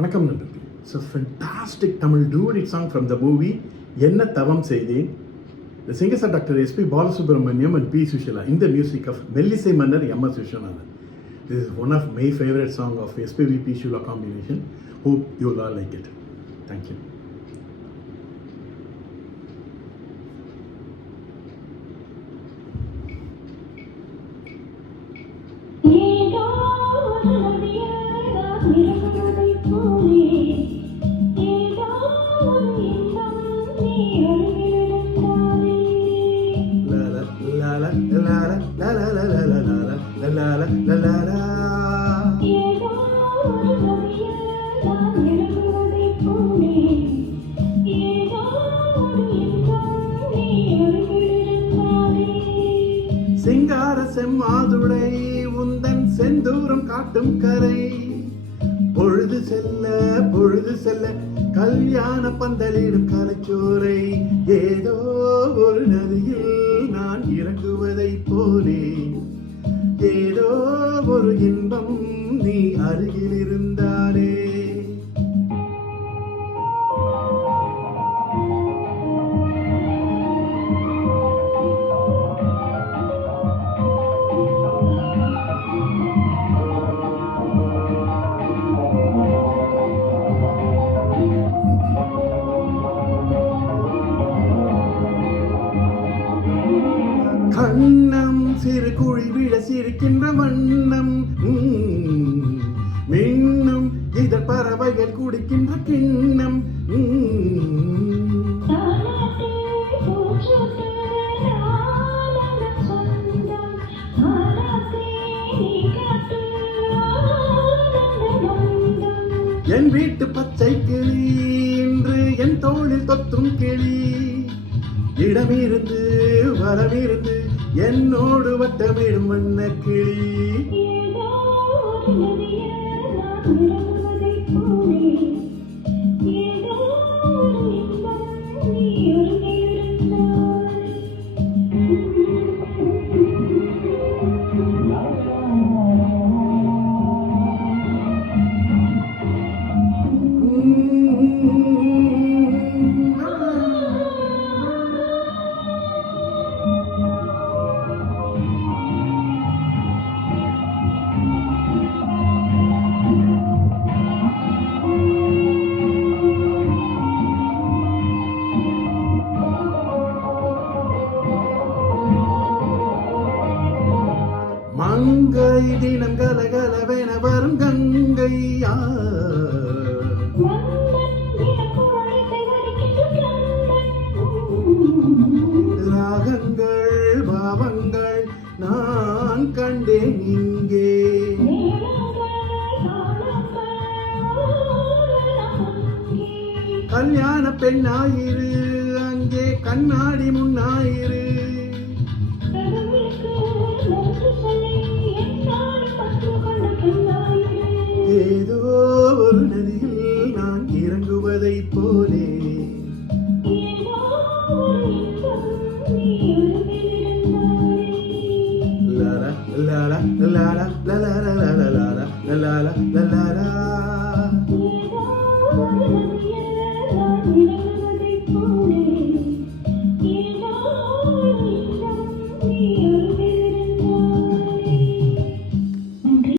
வணக்கம் நண்பர்களே. It's a fantastic Tamil duet song from the movie என்ன தவம் செய்தேன். The singers are Dr. S.P. Balasubramaniam and P. Sushila in the music of மெல்லிசை மன்னர் M.S. Vishwanathan. This is one of my favorite song of S.P.V. P. Sushila combination. Hope you all like it. Thank you. சிங்கார செம்மாதுடை உந்தன் செந்தூரம் காட்டும் கரை பொழுது செல்ல கல்யாண பந்தலிடும் கலைச்சோரை ஏதோ ஒரு நதியில் நான் இறங்குவதை போலே ஏதோ ஒரு இன்பம் நீ அருகில் இருந்தாரே. கண்ணம் சிறு குழி விட சிரிக்கின்ற வண்ணம் மின்னும் இதழ் பறவைகள் குடிக்கின்ற கிண்ணம் என் வீட்டு பச்சை கிளி இன்று என் தோளில் தொத்தும் கிளி இடமிருந்து வரவிருந்து என்னோடு வட்டமிடும் வண்ண கிளி. மங்கை தினம் கலகலவென வரும் கங்கையா ராகங்கள் பாவங்கள் நான் கண்டேன் இங்கே கல்யாண பெண்ணாயிரு அங்கே கண்ணாடி முன்னாயிரு ஏதோ ஒரு நதியில் நான் இறங்குவதை போலே லாலா லாலா லாலா லாலா லாலா லாலா லாலா லாலா